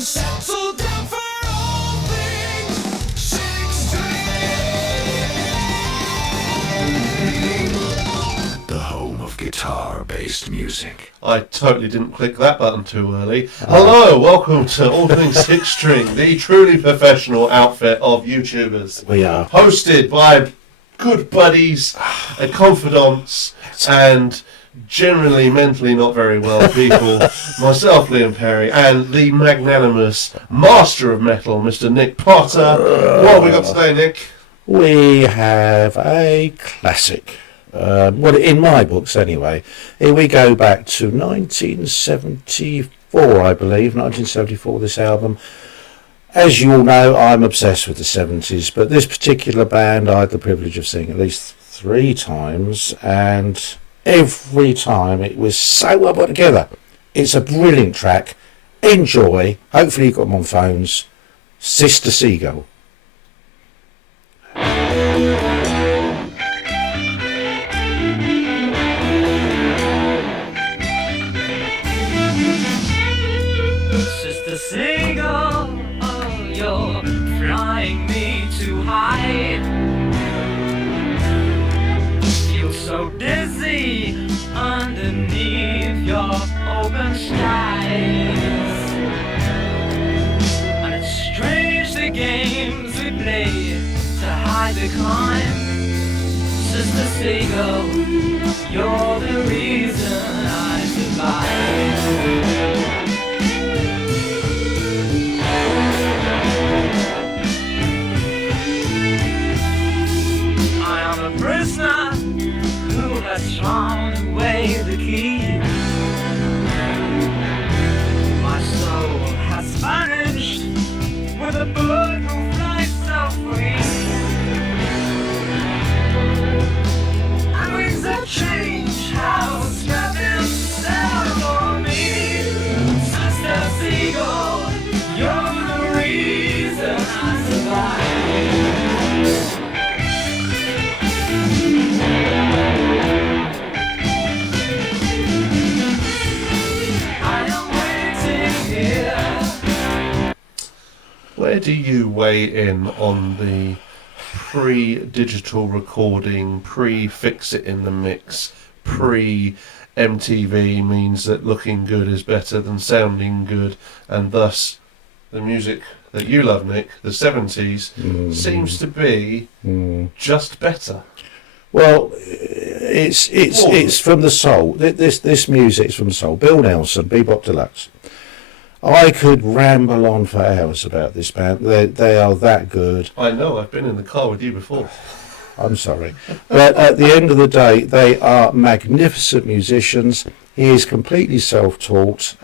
settle down for all things six-string. The home of guitar-based music. I totally didn't click that button too early. Hello, welcome to All Things Six String, the truly professional outfit of YouTubers. We are. Hosted by good buddies and confidants and generally mentally not very well people. Myself, Liam Perry, and the magnanimous master of metal, Mr. Nick Potter. What have we got today, Nick? We have a classic. Well, in my books anyway. Here we go back to 1974, I believe. 1974, this album. As you all know, I'm obsessed with the 70s, but this particular band I had the privilege of seeing at least 3 times, and every time it was so well put together. It's a brilliant track. Enjoy. Hopefully you've got them on phones. Sister Seagull. Sister Seagull, oh, you're flying me too high. Feel so dizzy underneath your open skies. And it's strange the games we play to hide the climb. Sister Seagull, you're the reason I survive. A prisoner who has thrown away the key. My soul has vanished with a bird who flies so free. And wings have changed how scrapping sail for me. Sister Seagull, you're the reason I survive. Where do you weigh in on the pre-digital recording, pre-fix it in the mix, pre-MTV means that looking good is better than sounding good, and thus the music that you love, Nick, the 70s, seems to be just better? Well, it's from the soul. This music is from the soul. Bill Nelson, Be Bop Deluxe. I could ramble on for hours about this band. They are that good. I know, I've been in the car with you before. I'm sorry. But at the end of the day, they are magnificent musicians. He is completely self-taught,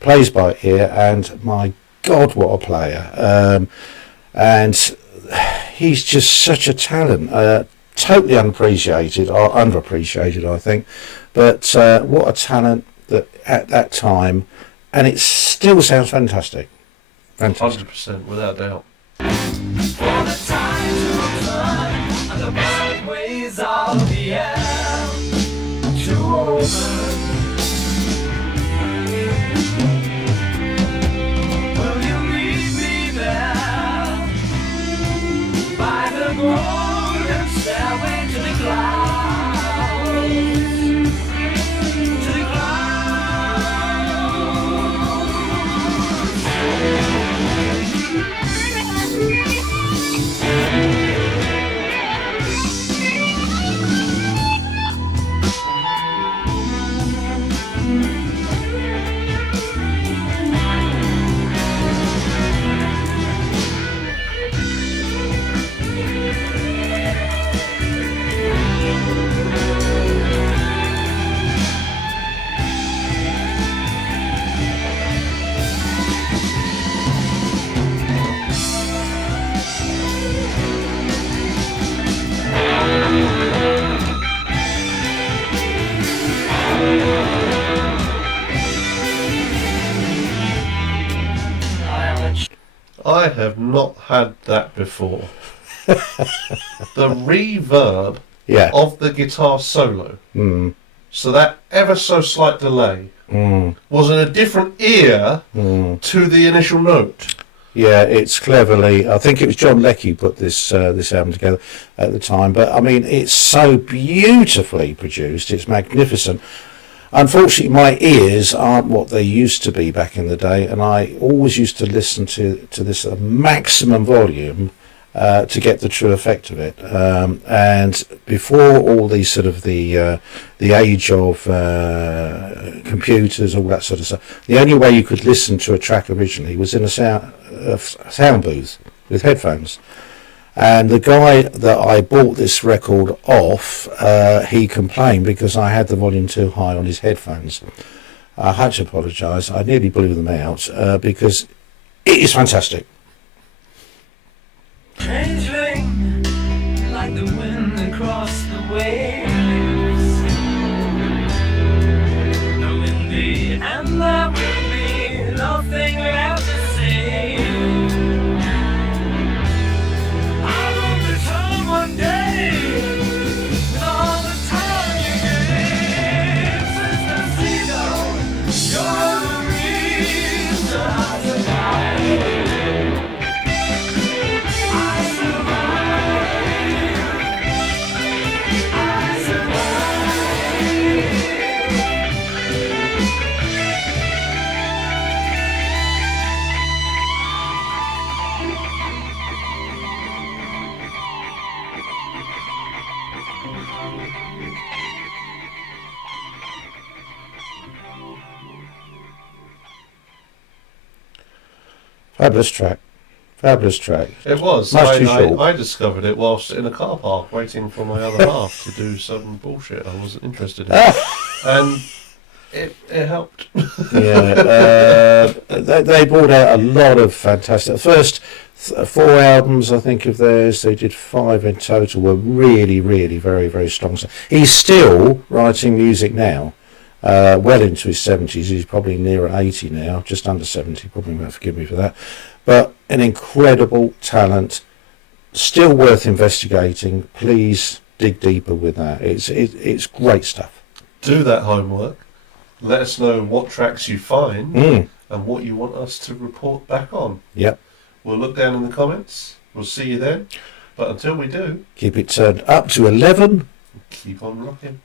plays by ear, and my God, what a player. And he's just such a talent. Totally unappreciated, or underappreciated, I think. But what a talent that at that time. And it still sounds fantastic. Fantastic. 100%, without doubt. For the time to return and the pathways of the air to open. Will you meet me there by the golden stairway to the clouds? To the clouds. I have not had that before. The reverb of the guitar solo. So that ever so slight delay was in a different ear to the initial note. Yeah, it's cleverly. I think it was John Leckie put this album together at the time. But I mean, it's so beautifully produced. It's magnificent. Unfortunately, my ears aren't what they used to be back in the day, and I always used to listen to this at maximum volume to get the true effect of it. And before all these sort of the age of computers, all that sort of stuff, the only way you could listen to a track originally was in a sound booth with headphones. And the guy that I bought this record off, he complained because I had the volume too high on his headphones. I had to apologise. I nearly blew them out because it is fantastic. Changeling, like the wind across the waves. Though in the end there will be nothing left to say. I will return one day with all the time you gave. Sister Seagull, you're the reason I survive. Fabulous track. Fabulous track. It was. Much too short. I discovered it whilst in a car park waiting for my other half to do some bullshit I wasn't interested in. And it helped. Yeah, they brought out a lot of fantastic. The first 4 albums, I think, of theirs, they did 5 in total, were really, really very, very strong. He's still writing music now, well into his 70s. He's probably near 80 now, just under 70, probably won't forgive me for that. But an incredible talent, still worth investigating. Please dig deeper with that. It's great stuff. Do that homework. Let us know what tracks you find and what you want us to report back on. Yep. We'll look down in the comments. We'll see you then. But until we do, Keep it turned up to 11. keep on rocking.